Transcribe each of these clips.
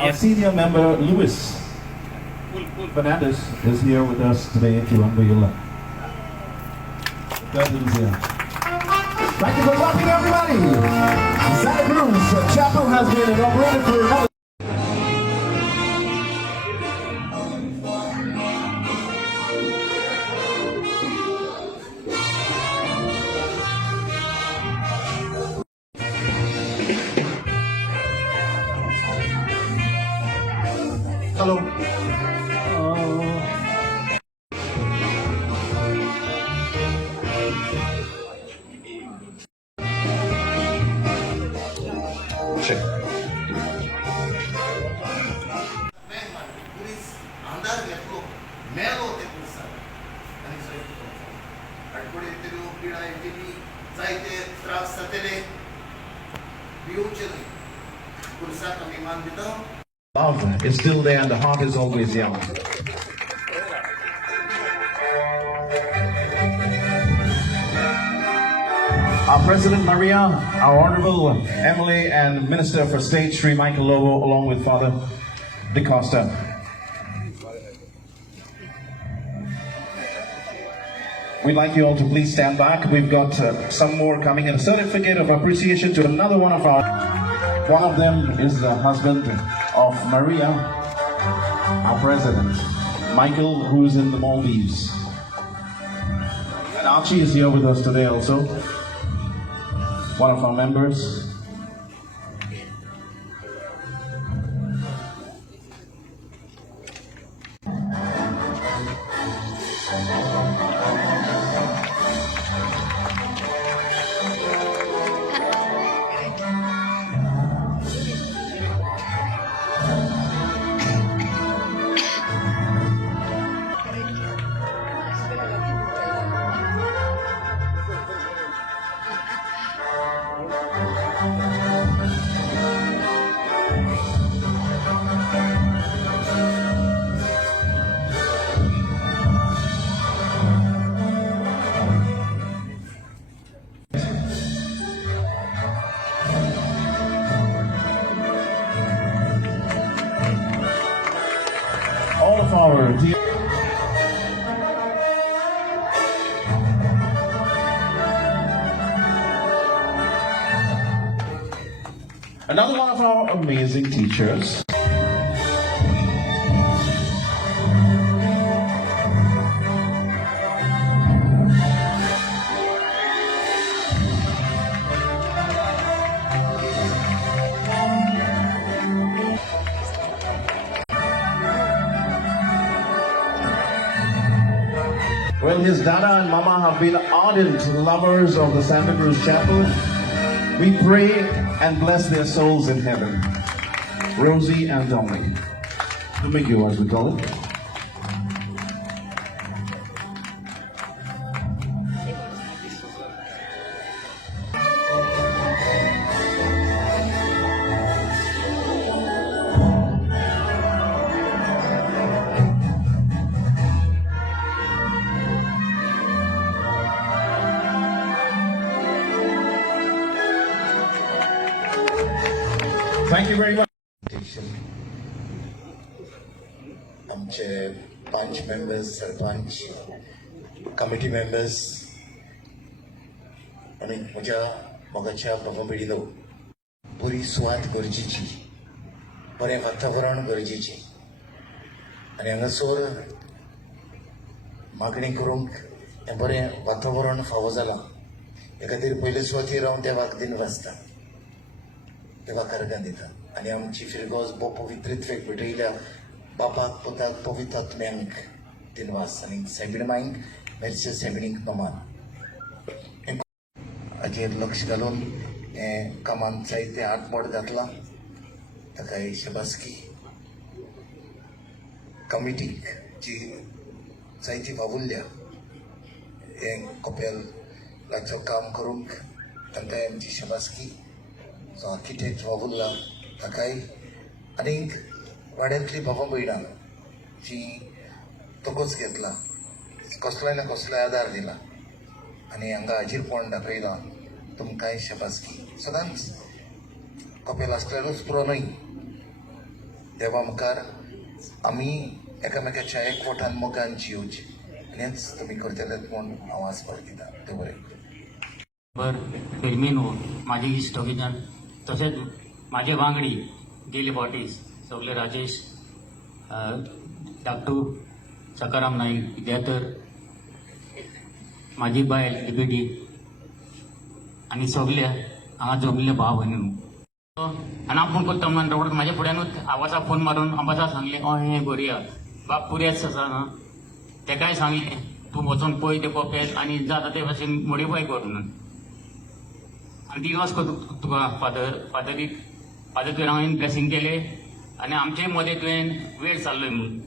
Our senior member, Luis Fernandez, is here with us today to unveil. Thank you for clapping, everybody. Santa Cruz Chapel has been inaugurated for another. Hello. Check. khuris andar yaklo melo te kursa ani soytu adkode telu pida intini zaite tras satele biucheli kursa kami man bito. Love is still there and the heart is always young. Our President Maria, our Honorable Emily, and Minister for State, Sri Michael Lobo, along with Father De Costa. We'd like you all to please stand back. We've got some more coming, and a certificate of appreciation to another one of our. One of them is the husband of Maria, our President, Michael, who is in the Maldives. And Archie is here with us today also. One of our members. All of our dear another one of our amazing teachers. Well, his dada and mama have been ardent lovers of the Santa Cruz Chapel. We pray and bless their souls in heaven. Rosie and Dominic. Domingo, as we call it. Thank you very much. आमचे 5 members, sarpanch, committee members, आणि म्हज्या मोगाच्या बाबा पिढीनो बरी सुवात गरजेची, बरें वातावरण गरजेचें, आनी हांगासर मागणी करूंक हें बरें वातावरण फावो जालां. हे खातीर पयले सुवातेर हांव देवाक दिन वाचतां, देवाक अर्गां दिता, आनी आमची फिरगोज बो पवित्रित्वेक भेटयल्या बापाक, पुताक, पवित्र आत्म्यांक दिनवास, आनी सायबीण मांयक मेरचे सायबिणीक नमान हाचेर लक्ष घालून हें कामान जायते आटमोड घातलां. ताकाय शबासकी. कमिटीक जी जायती वावुरल्या हें कपेलाचो काम करूंक तांकांय आमची शबासकी. जो आर्किटेक्ट वावुरला ताकाय, आनीक वाड्यांतली बाबा भयणां जी तोकोच घेतला, कसलोय ना कसलोय आदार दिला, आनी हांगा हाजीरपण दाखयलां, तुमकांय शबासकी. सदांच कपेल आसल्यारूच पुरो न्हय, देवा मुखार आमी एकामेकाच्या एकवटान मोगान जिवची आनी हेंच तुमी करतलेत म्हूण हांव आस्पाव दिता. देव बरें करूं. फिल्मी न्हू म्हाजे इश्ट विजन तशेंच म्हाजे वांगडी गेले फावटीस सगळे राजेश धाकटू सकाराम नाईक विद्याधर म्हाजी बायल डिप्युटी आनी सगळे हांगा जमिल्ले भाव भयणी न्हू. आनी हांव फोन करता म्हणून रोखडोच म्हाज्या फुड्यानूच आवाजाक फोन मारून आवाजा सांगलें हें करुया बाप पुरेच आसा ना तेकाय सांगलें तूं वचून पळय ते कोपेल आनी जाता ते भाशेन मोडिफाय कर म्हणून. आनी ती वच तुका फादरीक तुवें हांवें ब्लेसींग केलें आनी आमचे मदें तुवें वेळ चाललोय म्हणून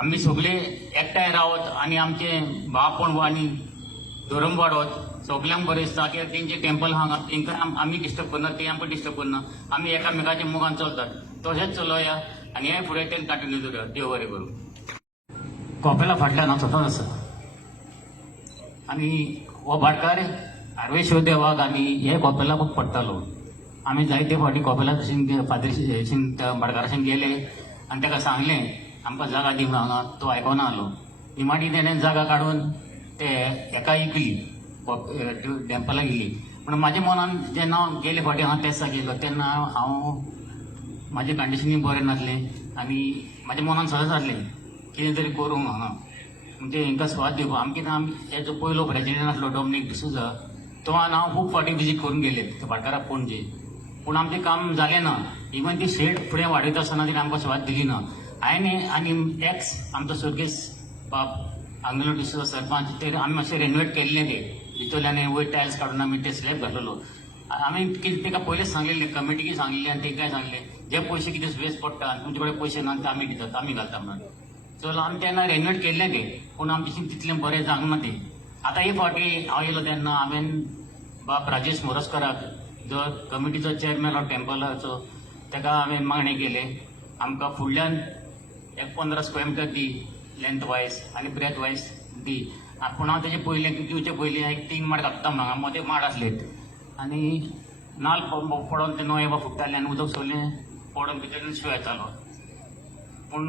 आमी सगळे एकठांय रावत आनी आमचे भावपण आनी धर्म वाडोवत सगल्यांक बरें दिसता कित्याक तेंचे टेंपल हांगा तेंकां आमी डिस्टर्ब करना ते आमकां डिस्टर्ब करना आमी एकामेकाच्या मुखान चलतात तशेंच चलोया आनी हें फुडें तें कंटिन्यू करुया. देव बरें करूं. कोपेला फाटल्यान हांव सतत आसा आनी हो भाटकार हार्वेश्वर देवाक आनी हे कोपेलाकूच पडटालो. आमी जायते फावटी कोपेला तशें फादर भाटकाराशें गेले आनी ताका सांगलें आमकां जागा दी हांगा तो आयकोना आलो. निमाटी तेणें जागा काडून ते एका इकली टेंपलाक गेली. पूण म्हाज्या मनान जेन्ना हांव गेले फावटी हांव पेसा गेलो तेन्ना हांव म्हाजें कंडिशनूय बरें नासलें आनी म्हाज्या मनान सदांच आसलें कितें तरी करूं हांगा म्हणजे हांकां स्वाद दिवपाक. आमी कितें आमी हेजो पयलो प्रेजिडेंट आसलो डॉमिनीक डिसूजा तो आनी हांव खूब फावटी विजीट करून गेले ते भाटकाराक पणजे. पूण आमचें काम जालें ना. इवन ती शेड फुडें वाडयता आसतना तिणें आमकां स्वाद दिली ना. हांवें आनी एक्स आमचो सर्गेस बाब आंगलो डिसूजा सरपंच ते आमी मातशें रेनोवेट केल्लें ते भितरल्यान वयर टायल्स काडून आमी ते स्लॅब घातलेलो. आमी ताका पयलेंच सांगलेलें कमिटीक सांगलेलें आनी तेंकाय सांगलें जे पयशे कितें वेस्ट पडटा आनी तुमचे कडेन पयशे ना ते आमी दितात आमी घालता म्हणून. चलो आमी तेन्ना रेनोवेट केल्लें तें पूण आमचें तितलें बरें जावंक ना तें. आतां हे फावटी हांव येयलो तेन्ना हांवें बाब राजेश मोरजकाराक जो कमिटीचो चेअरमॅन ऑफ टेंपलाचो ताका हांवें मागणें केलें आमकां फुडल्यान 15 स्क्वेअर मिटर दी लेंथ वायज आनी ब्रेथ वायज दी. पूण हांव तेजे पयलें दिवचे पयलीं एक 3 माड कापता हांगा मदें माड आसलेत आनी नाल पडोवन ते नवे फुट्टाले आनी उदक सगळें पडोवन भितर शिवाय येतालो. पूण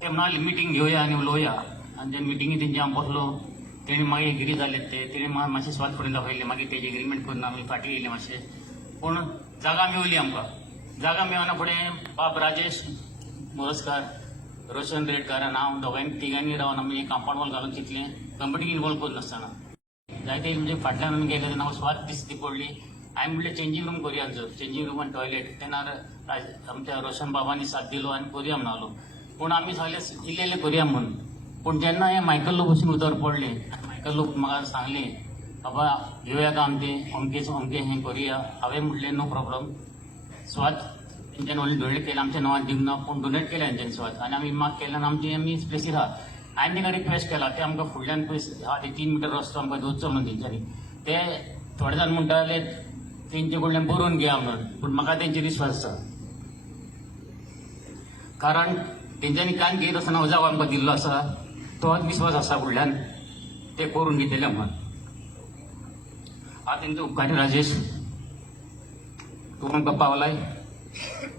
ते म्हणाले मिटींग घेवया आनी उलोवया आनी ते मिटींगे तेंचे हांव बसलो. तेणी मागीर एग्री जाले तेणी मातशें स्वाद फुडें दाखयलें मागीर तेजें एग्रीमेंट करून आमी फाटीं येयलें मातशें. पूण जागा मेवली आमकां. जागा मेवना फुडें बाब राजेश मोरजकार रोशन रेडकार आनी हांव दोगांनी तिगांनी रावन आमी कॉम्पाउंड वॉल घालून चिंतलें कमिटीक इनवॉल्व करून नासतना जायते म्हणजे फाटल्यान आमी गेले तेन्ना स्वाद दिसती पडली. हांवें म्हणलें चेंजींग रूम करुया जर चेंजींग रूम आनी टॉयलेट तेन्ना आमच्या रोशन बाबांनी साथ दिलो आनी करुया म्हणालो. पूण आमी सगळे इल्लेले करुया म्हणून. पूण जेन्ना हें मायकल लोबोसून उतर पडलें मायकल लोब म्हाका सांगलें बाबा घेवया का आमचें अमकें हें करुया. हांवें म्हणलें नो प्रॉब्लम स्वाद तेंच्यानी व्हडलें डोनेट केलें आमच्या नांवान दिवंक ना पूण डोनेट केलें तेंच्यानी स्वाद आनी आमी माग केलें आनी आमी प्लेसीर आहा. हांवें तेंका रिक्वेस्ट केला ते आमकां फुडल्यान पयस आहा ते 3 मिटर रस्तो आमकां दोवचो म्हणून तेंच्यांनी. ते थोडे जाण म्हणटाले तेंचे कडल्यान बरोवन घेया म्हणून. पूण म्हाका तेंचेर विश्वास आसा कारण तेंच्यांनी कांय घेत आसतना हो जागो आमकां दिल्लो आसा तोच विश्वास आसा फुडल्यान ते करून घेतले म्हणून. हांव तेंचो उपकारी राजेश तूं आमकां पावलाय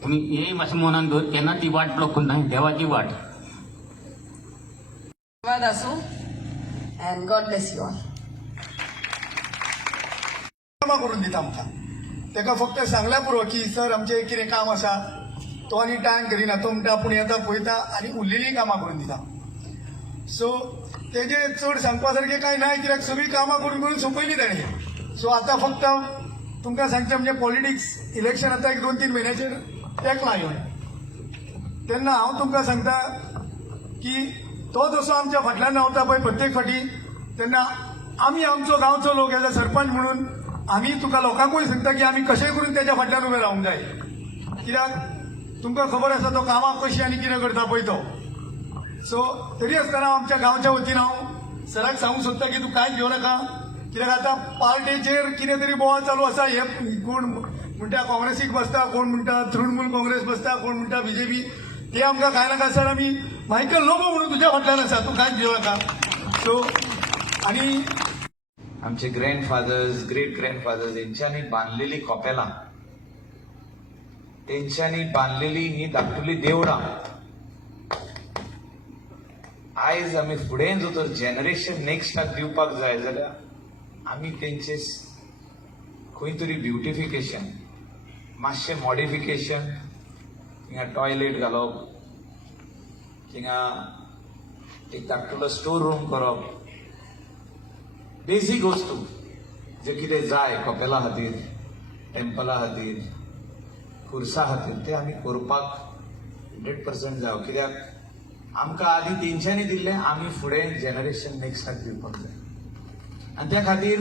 पूण हे मातशें मनान दवर केन्ना ती वाट ब्लॉक करना देवाची वाट. धन्यवाद आसूं end God bless you all. कामां करून दिता आमकां. ताका फक्त सांगल्या पुरो की सर आमचें कितें काम आसा तो आनी टायम करिना तो म्हणटा आपूण येता पळयता आनी उरलेलीं कामां करून दिता. सो तेजे चड सांगपा सारकें कांय ना कित्याक सगळीं कामां करून करून सोंपयलीं ताणें. सो आतां फक्त तुमकां सांगचें म्हणजे पॉलिटिक्स इलेक्शन आतां 1-2-3 म्हयन्याचेर तेंकलां येवन तेन्ना हांव तुमकां सांगता की तो जसो आमच्या फाटल्यान रावता पळय प्रत्येक फावटी तेन्ना आमी आमचो गांवचो लोक एज अ सरपंच म्हणून आमी तुका लोकांकूय सांगता की आमी कशेंय करून तेच्या फाटल्यान उबे रावंक जाय. कित्याक तुमकां खबर आसा तो कामां कशी आनी कितें करता पळय तो. सो तरी आसतना आमच्या गांवच्या वतीन हांव सराक सांगूंक सोदता की तूं कांयच घेवं नाका कित्याक आतां पार्टीचेर कितें तरी बोवाळ चालू आसा. हे कोण म्हणटा काँग्रेसीक बसता कोण म्हणटा तृणमूल काँग्रेस बसता कोण म्हणटा बीजेपी ते आमकां कांय नाका सर आमी मायकल लोबो म्हणून तुज्या फाटल्यान आसा तूं कांयच घेवं नाका. सो आनी आमचे ग्रँडफादर्स ग्रेट ग्रँडफादर्स हेंच्यांनी बांदलेली कोपेलां तेंच्यांनी बांधलेली ही धाकटुली देवळां आयज आमी फुडें जो तर जनरेशन नेक्स्टाक दिवपाक जाय जाल्यार आमी तेंचे खंय तरी ब्युटिफिकेशन, मातशें मॉडिफिकेशन, थिंगा टॉयलेट घालप, थिंगा एक धाकटुलो स्टोर रूम करप, बेसीक वस्तू जे कितें जाय कपेला खातीर, टेम्पला खातीर, खुर्सा खातीर ते आमी करपाक 100% जाय. कित्याक आमकां आदी तेंच्यांनी दिल्लें आमी फुडें जनरेशन नेक्स्टाक दिवपाक जाय. आनी त्या खातीर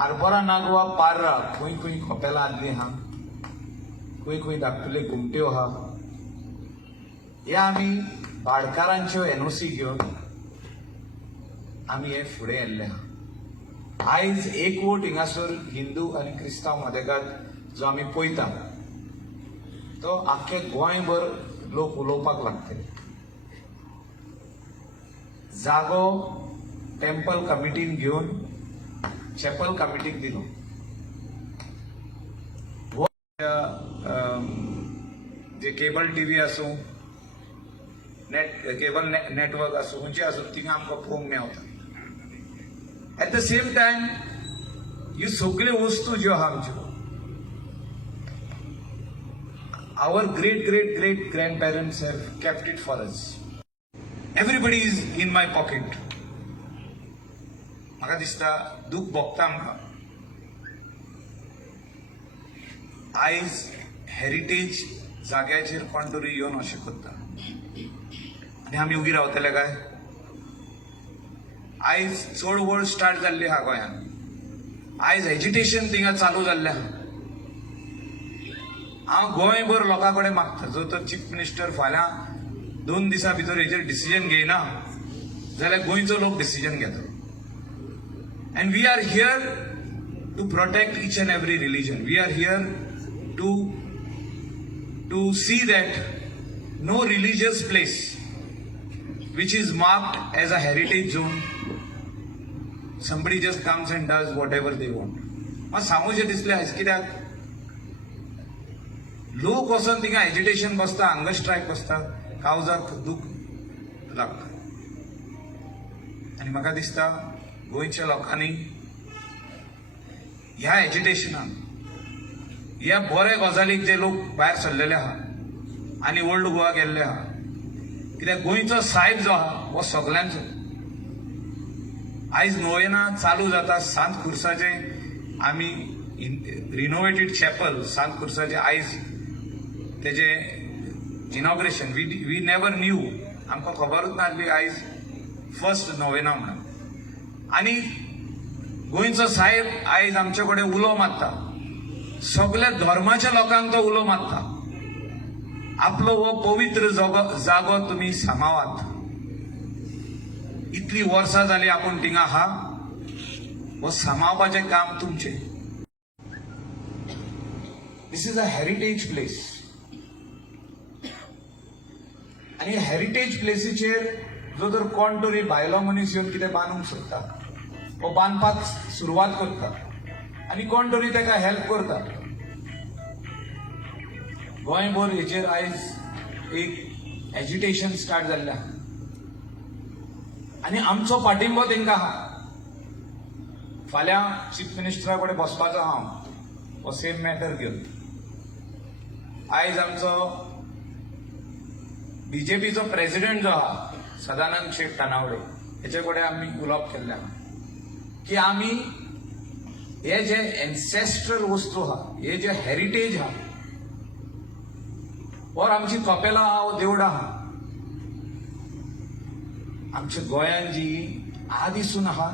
आरपोरा नागवा पार्रा खंय खंय कपेला आदली आहा, खंय खंय धाकटुले घुमट्यो आहा, ह्या आमी भाडकारांच्यो NOC घेवन आमी हे फुडें येल्ले आहा. आयज एकवट हिंगासर हिंदू आनी क्रिस्तांव मदेकात जो आमी पळयता तो आख्खे गोंयभर लोक उलोवपाक लागतले. जागो टेम्पल कमिटीन घेवन चॅपल कमिटीक दिलो. जे केबल टीव्ही आसूं, केबल नेटवर्क आसूं, खंयचे आसूं थिंगा आमकां पळोवंक मेळटा. एट द सेम टायम ह्यो सगळ्यो वस्तू ज्यो आहा आमच्यो our great grandparents have kept it for us. Everybody is in my pocket. म्हाका दिसता दूख भोगता आमकां. आयज हेरिटेज जाग्याचेर कोण तरी येवन अशें करता आनी आमी उगी रावतले काय? आयज चळवळ स्टार्ट जाल्ली आहा गोंयांत. आयज एजिटेशन थिंगा चालू जाल्लें आहा. हांव गोंयभर लोकां कडेन मागता, जो तर चीफ मिनिस्टर फाल्यां 2 दिसां भितर हेचेर डिसिजन घेयना जाल्यार गोंयचो लोक डिसिजन घेता. And we are here to protect each and every religion. We are here to see that no religious place which is marked as a heritage zone, somebody just comes and does whatever they want. म्हाका सांगूचें दिसलें आयज कित्याक लोक वचून थिंगा agitation बसता, hunger strike बसता, कावजाक दूख लागता. आनी म्हाका दिसता गोंयच्या लोकांनी ह्या एजिटेशनान, ह्या बऱ्या गजालीक जे लोक भायर सरलेले आहा आनी ओल्ड गोवा गेल्ले आहा, कित्याक गोंयचो सायब जो आहा हो सगळ्यांचो. आयज नोवेना चालू जाता सांत खुर्साचे आमी रिनोवेटेड चॅपल सांत खुर्साचे आयज तेजे इनॉग्रेशन वी नेवर न्यू, आमकां खबरूच नासली आयज फर्स्ट नोवेना म्हणून. आनी गोंयचो साहेब आयज आमचे कडेन उलो मारता, सगळ्या धर्माच्या लोकांक तो उलो मारता. आपलो हो पवित्र जागो तुमी सांबाळात. इतली वर्सां जाली आपूण थिंगा आहा, हो सांबाळपाचें काम तुमचें. दिस इज अ हेरिटेज प्लेस. आनी हेरिटेज प्लेसीचेर जो तर कोण तरी भायलो मनीस येवन कितें बांदूंक सोदता, वो बांदपाक सुरवात करता आनी कोण तरी ताका हेल्प करता. गोंयभर हेचेर आयज एक एजिटेशन स्टार्ट जाल्लें आहा आनी आमचो पाठिंबो तांकां आहा. फाल्यां चीफ मिनिस्टरा कडेन बसपाचो हांव हो सेम मॅटर घेवन. आयज आमचो बीजेपीचो प्रेसिडेंट जो आहा सदानंद शेख तानावडे हेचे कडेन आमी उलोवप केल्लें आहा की आमी हे जे एन्सेस्ट्रल वस्तू आहा, हे जे हेरिटेज आहा, और आमची कपेला आहा, वो देवळां आहा, आमच्या गोंयांत जी आदीसून आहा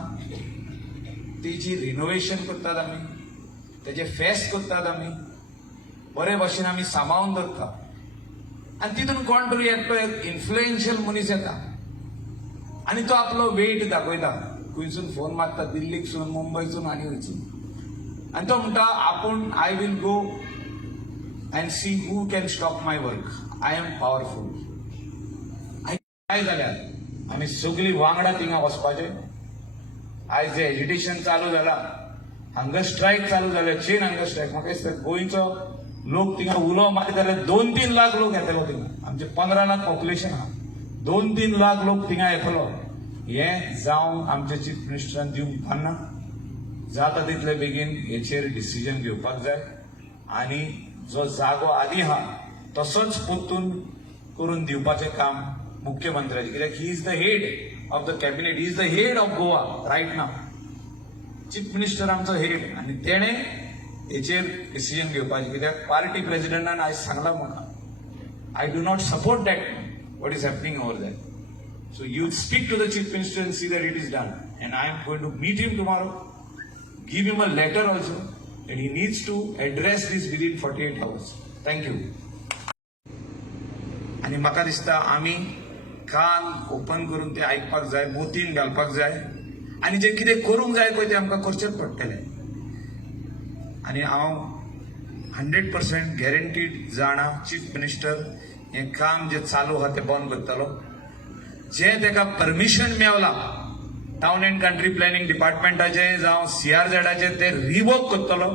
तेजी रिनोवेशन करतात आमी, तेजे फेस्त करतात आमी, बरे भशेन आमी सांबाळून दवरतात. आनी तितून कोण तरी एकटो एक इन्फ्लुएन्शियल मनीस येता आनी तो आपलो वेट दाखयता, खंयसून फोन मारता, दिल्लीसून, मुंबयसून आनी खंयसून, आनी तो म्हणटा आपूण I will go and see who can stop my work, I am powerful. काय जाल्यार आमी सगळीं वांगडा थिंगा वचपाचे. आयज जे एजिटेशन चालू जाला, हंगर स्ट्रायक चालू जाले, चेन हंगर स्ट्रायक, म्हाका दिसता गोंयचो लोक थिंगा उलो मारी जाल्यार 2-3 लाख लोक येतलो थिंगा. आमचे 15 लाख पॉप्युलेशन आहा. 2-3 लाख लोक थिंगा येतलो. हे जावं आमच्या चीफ मिनिस्टरान दिवंक पावना. जाता तितले बेगीन हेचेर डिसिजन घेवपाक जाय आनी जो जागो आदी आहा तसोच परतून करून दिवपाचें काम मुख्यमंत्र्याचें. कित्याक he is the head of the cabinet, he is the head of Goa right now. Chief minister आमचो हेड आनी तेणे हेचेर डिसिजन घेवपाचें. कित्याक पार्टी प्रेसिडेंटान आयज सांगलां म्हाका, I do not support that what is happening over that. So you speak to the chief minister and see that it is done. And I am going to meet him tomorrow, give him a letter also, and he needs to address this within 48 hours. Thank you. आणि म्हाका दिसता आमी कान open करून ते आयकपाक जाय, मोतीन घालपाक जाय आनी जे कितें करूंक जाय पळय ते आमकां करचेच पडटलें. आनी हांव 100% गॅरंटीड जाणा चीफ मिनिस्टर हें काम जे चालू आहा तें बंद करतलो. जे तेका परमिशन मेवला टाउन एंड कंट्री प्लॅनिंग डिपार्टमेंटाचे जावं CRZचे ते रिवोक करतलो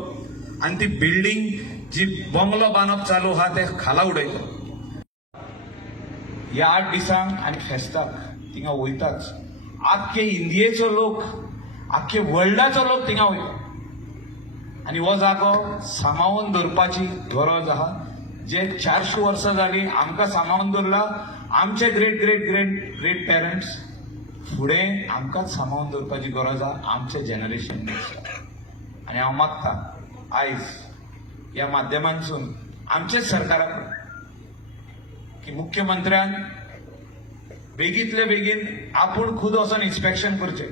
आनी ती बिल्डींग जी बंगलो बांदप चालू आहा ते खाला उडयतलो. ह्या 8 दिसांक आनी फेस्ताक थिंगा वयताच आख्खे इंडियेचो लोक, आख्खे वर्ल्डाचो लोक थिंगा वयता. आनी हो जागो सांबाळून दवरपाची गरज आहा. जे 400 वर्सां जालीं आमकां सांबाळून दवरला, आमचे great great great great parents, फुडें आमकांच सांबाळून दवरपाची गरज आहा, आमचे जनरेशन नेक्स्ट. आनी हांव मागता आयज ह्या माध्यमांतसून आमचेच सरकाराक की मुख्यमंत्र्यान बेगींतले बेगीन आपूण खुद वचून इन्स्पेक्शन करचें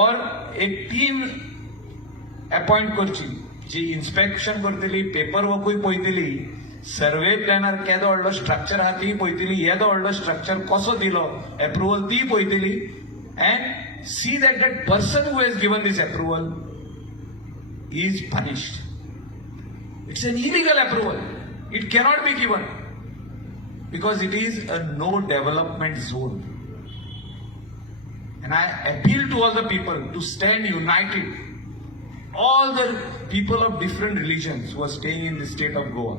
और एक टीम अपॉइंट करची जी इन्स्पेक्शन करतली, पेपर वर्कूय पळयतली, सर्वे प्लॅनर केदो व्हडलो स्ट्रक्चर आहा ती पळयतली, येदो व्हडलो स्ट्रक्चर कसो दिलो एप्रुवल ती पळयतली and see that that person who has given this approval is punished. It's an illegal approval. It cannot be given because it is a no development zone. And I appeal to all the people to stand united, all the people of different religions who are staying in the state of Goa,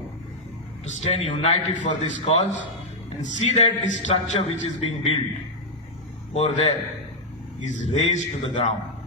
to stand united for this cause and see that this structure which is being built over there is razed to the ground.